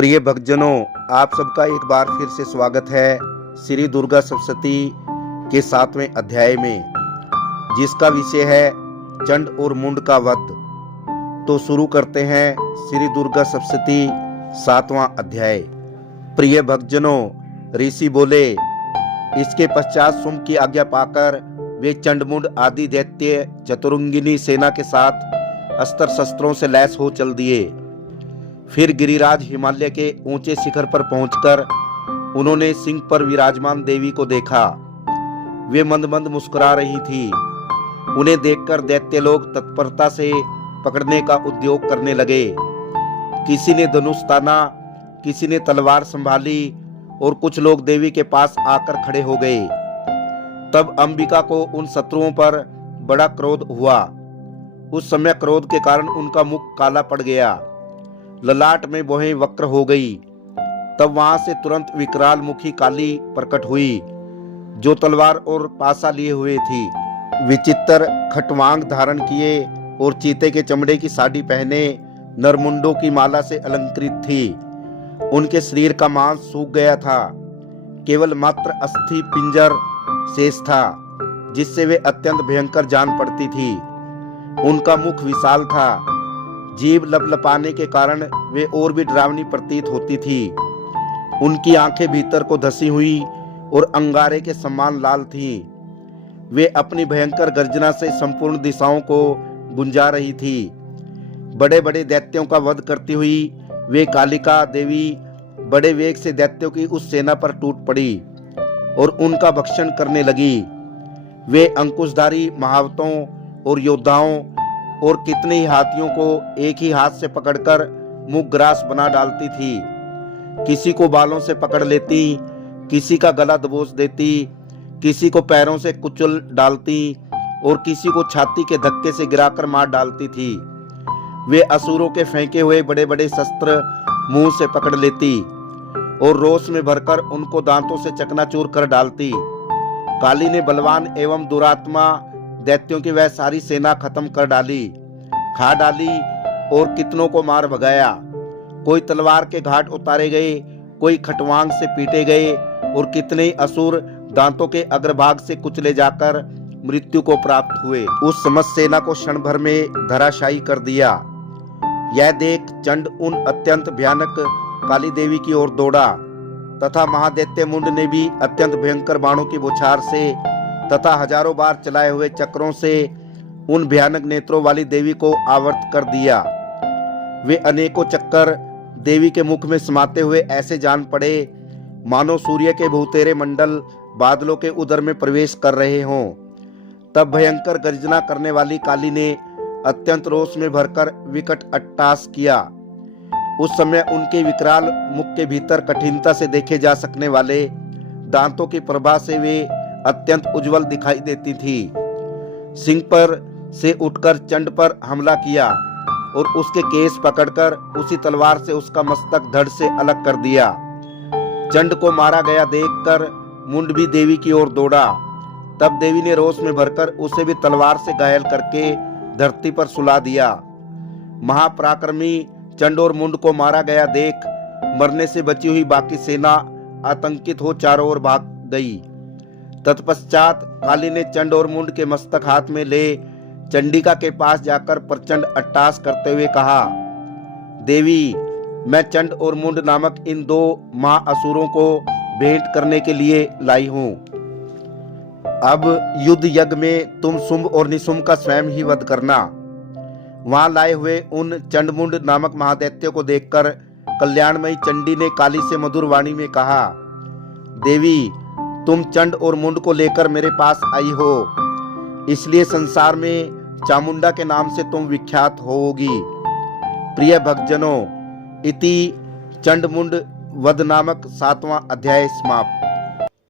प्रिय भक्तजनों, आप सबका एक बार फिर से स्वागत है श्री दुर्गा सप्तशती के 7वें अध्याय में, जिसका विषय है चंड और मुंड का वध। तो शुरू करते हैं श्री दुर्गा सप्तशती 7वां अध्याय। प्रिय भक्तजनों, ऋषि बोले, इसके पश्चात शुंभ की आज्ञा पाकर वे चंडमुंड आदि दैत्य चतुरंगिनी सेना के साथ अस्त्र शस्त्रों से लैस हो चल दिए। फिर गिरिराज हिमालय के ऊंचे शिखर पर पहुंचकर उन्होंने सिंह पर विराजमान देवी को देखा। वे मंद मंद मुस्कुरा रही थी। उन्हें देखकर दैत्य लोग तत्परता से पकड़ने का उद्योग करने लगे। किसी ने धनुष ताना, किसी ने तलवार संभाली और कुछ लोग देवी के पास आकर खड़े हो गए। तब अंबिका को उन शत्रुओं पर बड़ा क्रोध हुआ। उस समय क्रोध के कारण उनका मुख काला पड़ गया, ललाट में भौहें वक्र हो गई। तब वहां से तुरंत विकराल मुखी काली प्रकट हुई, जो तलवार और पासा लिए हुए थी। विचित्र खटवांग धारण किए और चीते के चमड़े की साड़ी पहने नरमुंडों की माला से अलंकृत थी। उनके शरीर का मांस सूख गया था, केवल मात्र अस्थि पिंजर शेष था, जिससे वे अत्यंत भयंकर जान पड़ती थी। उनका मुख विशाल था, जीभ लपलपाने के कारण वे और भी डरावनी प्रतीत होती थी। उनकी आंखें भीतर को धसी हुई और अंगारे के समान लाल थीं। वे अपनी भयंकर गर्जना से संपूर्ण दिशाओं को गुंजा रही थी। बड़े बड़े दैत्यों का वध करती हुई वे कालिका देवी बड़े वेग से दैत्यों की उस सेना पर टूट पड़ी और उनका भक्षण करने लगी। वे अंकुशधारी महावतों और योद्धाओं और कितने ही हाथियों को एक ही हाथ से पकड़कर मुखग्रास बना डालती थी। किसी को बालों से पकड़ लेती, किसी का गला दबोच देती, किसी को पैरों से कुचल डालती और किसी को छाती के धक्के से गिराकर मार डालती थी। वे असुरों के फेंके हुए बड़े बड़े शस्त्र मुंह से पकड़ लेती और रोष में भरकर उनको दांतों से चकनाचूर कर डालती। काली ने बलवान एवं दुरात्मा दैत्यों की वह सारी सेना खत्म कर डाली, खा डाली और कितनों को मार भगाया। कोई तलवार के घाट उतारे गए, कोई खटवांग से पीटे गए और कितने ही असुर दांतों के अग्रभाग से कुचले जाकर मृत्यु को प्राप्त हुए। उस समस्त सेना को क्षण भर में धराशायी कर दिया। यह देख चंड उन अत्यंत भयानक काली देवी की ओर दौड़ा तथा महादैत्य मुंड ने भी अत्यंत भयंकर बाणों की बौछार से तथा हजारों बार चलाए हुए चक्रों से उन भयानक नेत्रों वाली देवी को आवर्त कर दिया। वे अनेकों चक्कर देवी के मुख में समाते हुए ऐसे जान पड़े मानो सूर्य के भूतेरे मंडल बादलों के उदर में प्रवेश कर रहे हों। तब भयंकर गर्जना करने वाली काली ने अत्यंत रोष में भरकर विकट अट्टहास किया। उस समय उनके विकराल मुख के भीतर कठिनता से देखे जा सकने वाले दांतों की प्रभा से वे अत्यंत उज्जवल दिखाई देती थी। सिंह पर से उठकर चंड पर हमला किया और उसके केस पकड़कर उसी तलवार से उसका मस्तक धड़ से अलग कर दिया। चंड को मारा गया देखकर मुंड भी देवी की ओर दौड़ा। तब देवी ने रोष में भरकर उसे भी तलवार से घायल करके धरती पर सुला दिया। महापराक्रमी चंड और मुंड को मारा गया देख मरने से बची हुई बाकी सेना आतंकित हो चारों ओर भाग गई। तत्पश्चात काली ने चंड और मुंड के मस्तक हाथ में ले चंडिका के पास जाकर प्रचंड अट्टहास करते हुए कहा, देवी, मैं चंड और मुंड नामक इन दो महाअसुरों को भेंट करने के लिए लाई हूं। अब युद्ध यज्ञ में तुम शुंभ और निशुंभ का स्वयं ही वध करना। वहां लाए हुए उन चंडमुंड नामक महादैत्यों को देखकर कल्याणमयी चंडी ने काली से मधुर वाणी में कहा, देवी, तुम चंड और मुंड को लेकर मेरे पास आई हो, इसलिए संसार में चामुंडा के नाम से तुम विख्यात होगी। प्रिय भक्तजनों, इति चंड मुंड वध नामक 7वां अध्याय समाप्त।